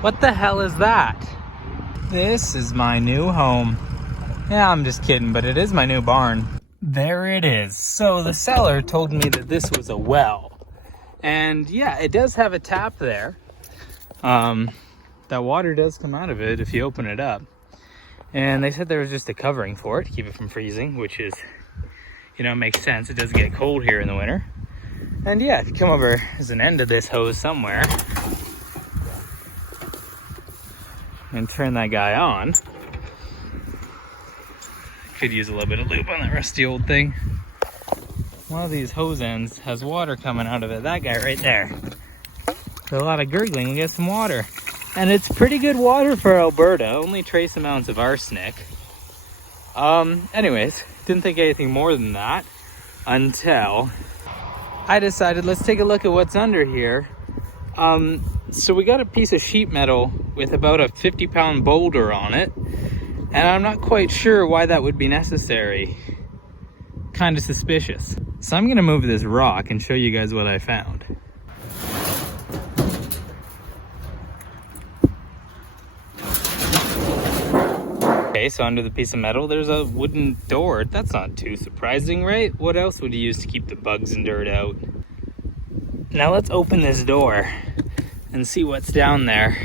What the hell is that? This is my new home. Yeah, I'm just kidding, but it is my new barn. There it is. So the seller told me that this was a well. And yeah, it does have a tap there. That water does come out of it if you open it up. And they said there was just a covering for it to keep it from freezing, which is, you know, makes sense. It does get cold here in the winter. And yeah, if you come over, there's an end to this hose somewhere. And turn that guy on. Could use a little bit of lube on that rusty old thing. One of these hose ends has water coming out of it. That guy right there. With a lot of gurgling, we get some water. And it's pretty good water for Alberta, only trace amounts of arsenic. Anyways, didn't think anything more than that until I decided let's take a look at what's under here. So we got a piece of sheet metal with about a 50-pound boulder on it, and I'm not quite sure why that would be necessary. Kind of suspicious. So I'm gonna move this rock and show you guys what I found. Okay, so under the piece of metal, there's a wooden door. That's not too surprising, right? What else would you use to keep the bugs and dirt out? Now let's open this door and see what's down there.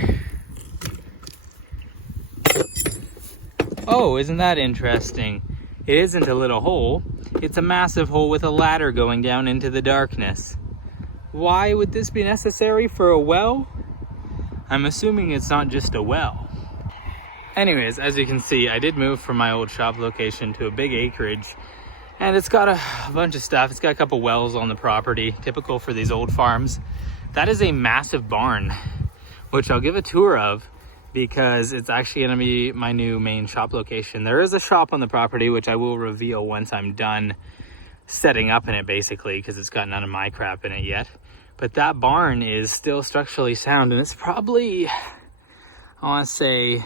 Oh, isn't that interesting? It isn't a little hole. It's a massive hole with a ladder going down into the darkness. Why would this be necessary for a well? I'm assuming it's not just a well. Anyways, as you can see, I did move from my old shop location to a big acreage, and it's got a bunch of stuff. It's got a couple wells on the property, typical for these old farms. That is a massive barn, which I'll give a tour of because it's actually gonna be my new main shop location. There is a shop on the property, which I will reveal once I'm done setting up in it, basically, because it's got none of my crap in it yet. But that barn is still structurally sound, and it's probably, I wanna say,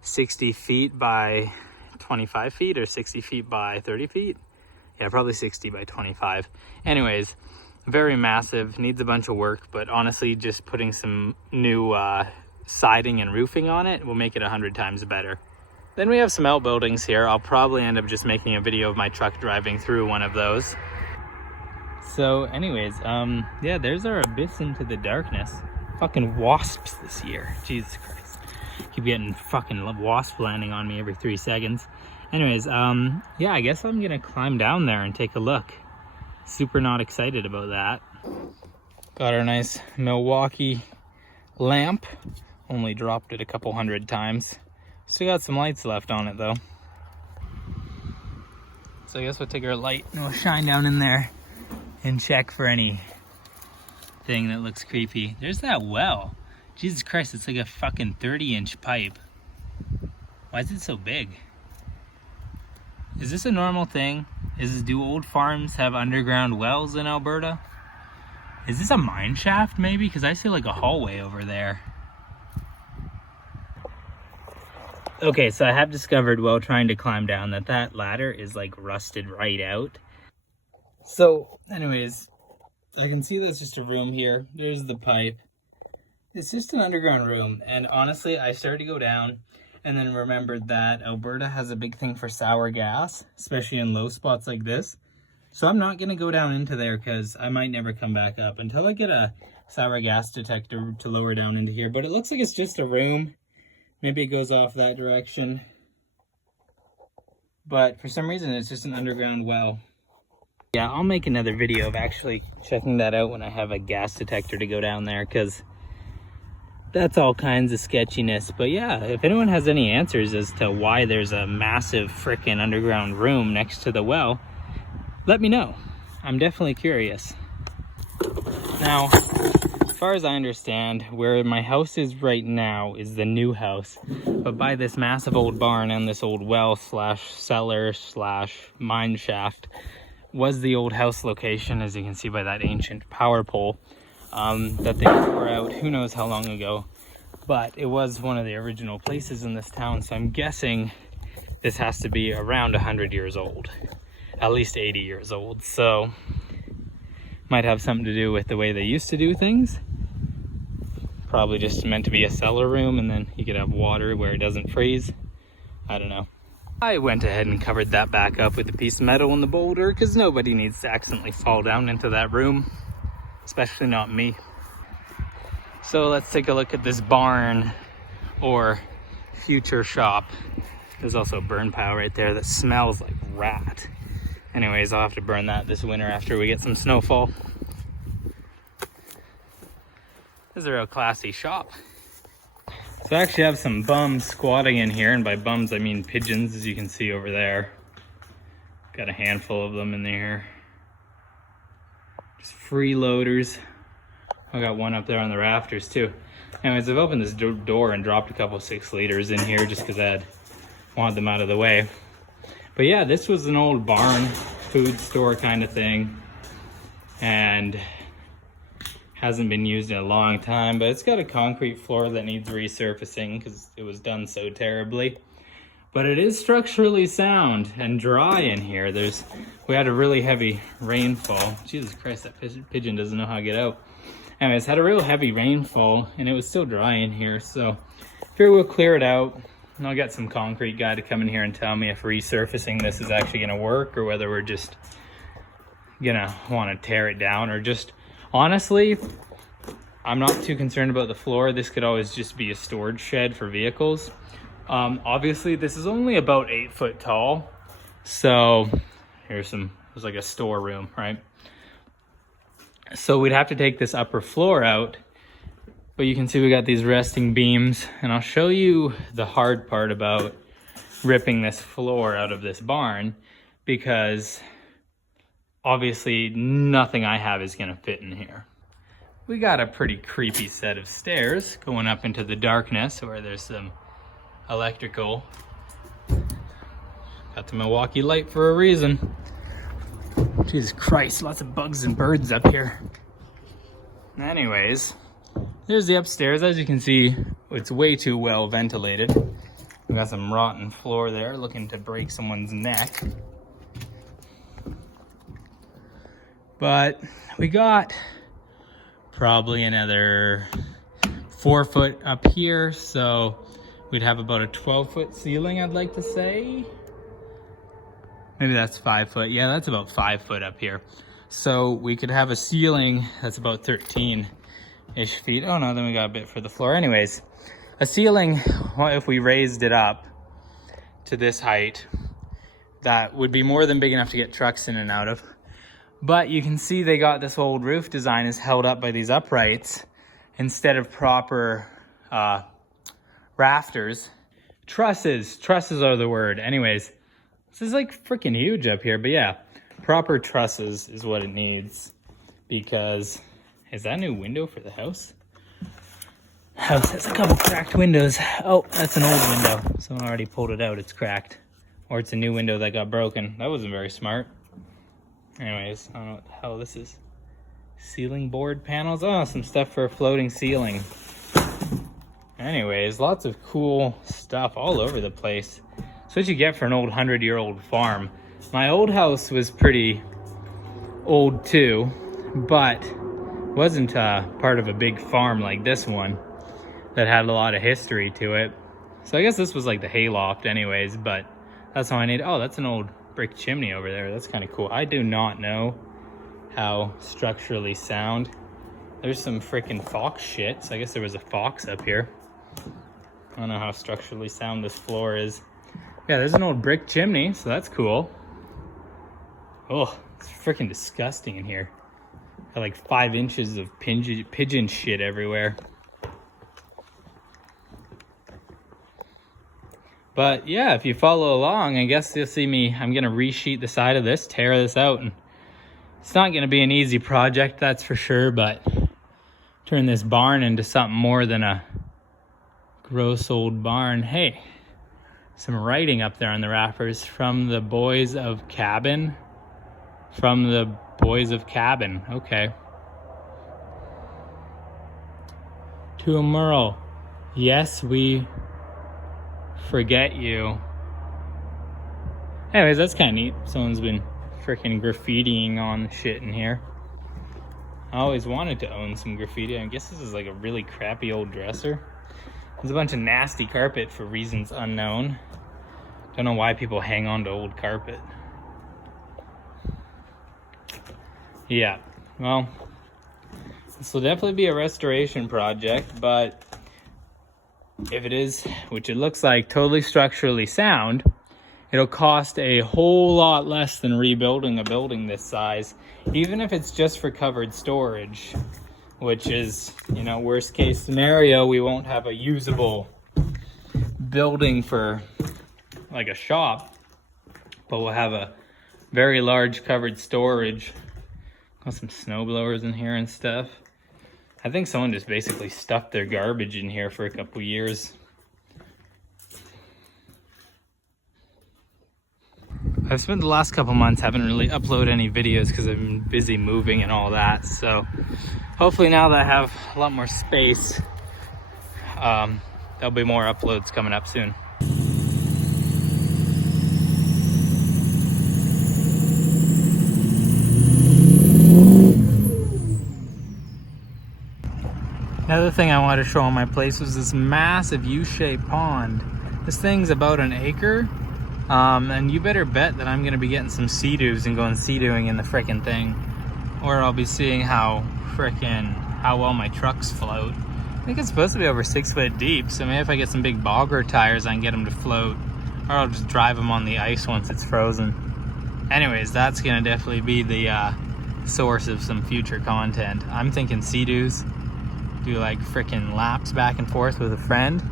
60 feet by 25 feet or 60 feet by 30 feet. Yeah, probably 60 by 25. Anyways, very massive, needs a bunch of work, but honestly, just putting some new siding and roofing on it will make it 100 times better. Then we have some outbuildings here. I'll probably end up just making a video of my truck driving through one of those. So anyways, yeah, there's our abyss into the darkness. Fucking wasps this year, Jesus Christ. Keep getting fucking wasp landing on me every 3 seconds. Anyways, yeah, I guess I'm gonna climb down there and take a look. Super not excited about that. Got our nice Milwaukee lamp. Only dropped it a couple 100 times. Still got some lights left on it though. So I guess we'll take our light and we'll shine down in there and check for anything that looks creepy. There's that well. Jesus Christ, it's like a fucking 30-inch pipe. Why is it so big? Is this a normal thing? Do old farms have underground wells in Alberta? Is this a mine shaft maybe? Because I see like a hallway over there. Okay, so I have discovered while trying to climb down that ladder is like rusted right out. So anyways, I can see there's just a room here. There's the pipe. It's just an underground room. And honestly, I started to go down and then remembered that Alberta has a big thing for sour gas, especially in low spots like this. So I'm not gonna go down into there because I might never come back up until I get a sour gas detector to lower down into here. But it looks like it's just a room. Maybe it goes off that direction. But for some reason, it's just an underground well. Yeah, I'll make another video of actually checking that out when I have a gas detector to go down there, because that's all kinds of sketchiness. But yeah, if anyone has any answers as to why there's a massive frickin' underground room next to the well, let me know. I'm definitely curious. Now, as far as I understand, where my house is right now is the new house, but by this massive old barn and this old well slash cellar slash mine shaft was the old house location, as you can see by that ancient power pole that they tore out who knows how long ago. But it was one of the original places in this town, so I'm guessing this has to be around 100 years old, at least 80 years old. So might have something to do with the way they used to do things. Probably just meant to be a cellar room, and then you could have water where it doesn't freeze. I don't know. I went ahead and covered that back up with a piece of metal and the boulder, because nobody needs to accidentally fall down into that room, especially not me. So let's take a look at this barn or future shop. There's also a burn pile right there that smells like rat. Anyways, I'll have to burn that this winter after we get some snowfall. This is a real classy shop. So I actually have some bums squatting in here, and by bums I mean pigeons, as you can see over there. Got a handful of them in there. Just freeloaders. I got one up there on the rafters too. Anyways, I've opened this door and dropped a couple 6 liters in here just because I wanted them out of the way. But yeah, this was an old barn, food store kind of thing, and hasn't been used in a long time, but it's got a concrete floor that needs resurfacing because it was done so terribly. But it is structurally sound and dry in here. We had a really heavy rainfall. Jesus Christ, that pigeon doesn't know how to get out. Anyways, had a real heavy rainfall and it was still dry in here, so here we'll clear it out. And I'll get some concrete guy to come in here and tell me if resurfacing this is actually gonna work, or whether we're just gonna wanna tear it down, or just, honestly, I'm not too concerned about the floor. This could always just be a storage shed for vehicles. Obviously this is only about 8 foot tall. So there's like a storeroom, right? So we'd have to take this upper floor out, but you can see we got these resting beams, and I'll show you the hard part about ripping this floor out of this barn, because obviously nothing I have is gonna fit in here. We got a pretty creepy set of stairs going up into the darkness where there's some electrical. Got the Milwaukee light for a reason. Jesus Christ, lots of bugs and birds up here. Anyways, there's the upstairs. As you can see, it's way too well ventilated. We got some rotten floor there, looking to break someone's neck. But we got probably another 4 foot up here, so we'd have about a 12-foot ceiling, I'd like to say. Maybe that's 5 foot. Yeah, that's about 5 foot up here. So we could have a ceiling that's about 13-ish feet. Oh no, then we got a bit for the floor. Anyways, a ceiling, well, if we raised it up to this height, that would be more than big enough to get trucks in and out of. But you can see they got this old roof design is held up by these uprights instead of proper rafters. Trusses are the word. Anyways, this is like freaking huge up here, but yeah, proper trusses is what it needs, because, is that a new window for the house? House has a couple cracked windows. Oh, that's an old window. Someone already pulled it out, it's cracked. Or it's a new window that got broken. That wasn't very smart. Anyways, I don't know what the hell this is. Ceiling board panels. Oh, some stuff for a floating ceiling. Anyways, lots of cool stuff all over the place. That's what you get for an old 100-year-old farm. My old house was pretty old too, but wasn't part of a big farm like this one that had a lot of history to it. So I guess this was like the hayloft anyways, but that's how I need. Oh, that's an old brick chimney over there. That's kind of cool. I do not know how structurally sound. There's some freaking fox shit. So I guess there was a fox up here. I don't know how structurally sound this floor is. Yeah, there's an old brick chimney, so that's cool. Oh, it's freaking disgusting in here. Got like 5 inches of pigeon shit everywhere. But yeah, if you follow along, I guess you'll see me, I'm gonna resheet the side of this, tear this out, and it's not gonna be an easy project, that's for sure, but turn this barn into something more than a gross old barn. Hey, some writing up there on the rafters, from the boys of cabin. From the boys of cabin, okay. To a Merle, yes, we forget you. Anyways, that's kind of neat. Someone's been freaking graffitiing on shit in here. I always wanted to own some graffiti. I guess this is like a really crappy old dresser. There's a bunch of nasty carpet for reasons unknown. Don't know why people hang on to old carpet. Yeah, well, this will definitely be a restoration project, but if it is, which it looks like, totally structurally sound, it'll cost a whole lot less than rebuilding a building this size, even if it's just for covered storage, which is, you know, worst case scenario, we won't have a usable building for like a shop, but we'll have a very large covered storage. Got some snow blowers in here and stuff. I think someone just basically stuffed their garbage in here for a couple years. I've spent the last couple months haven't really uploaded any videos because I've been busy moving and all that. So hopefully now that I have a lot more space, there'll be more uploads coming up soon. Another thing I wanted to show on my place was this massive U-shaped pond. This thing's about an acre, and you better bet that I'm gonna be getting some sea-doos and going sea-dooing in the frickin' thing. Or I'll be seeing how well my trucks float. I think it's supposed to be over 6 foot deep, so maybe if I get some big bogger tires, I can get them to float. Or I'll just drive them on the ice once it's frozen. Anyways, that's gonna definitely be the source of some future content. I'm thinking sea-doos. Do like frickin' laps back and forth with a friend.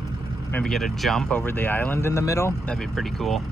Maybe get a jump over the island in the middle. That'd be pretty cool.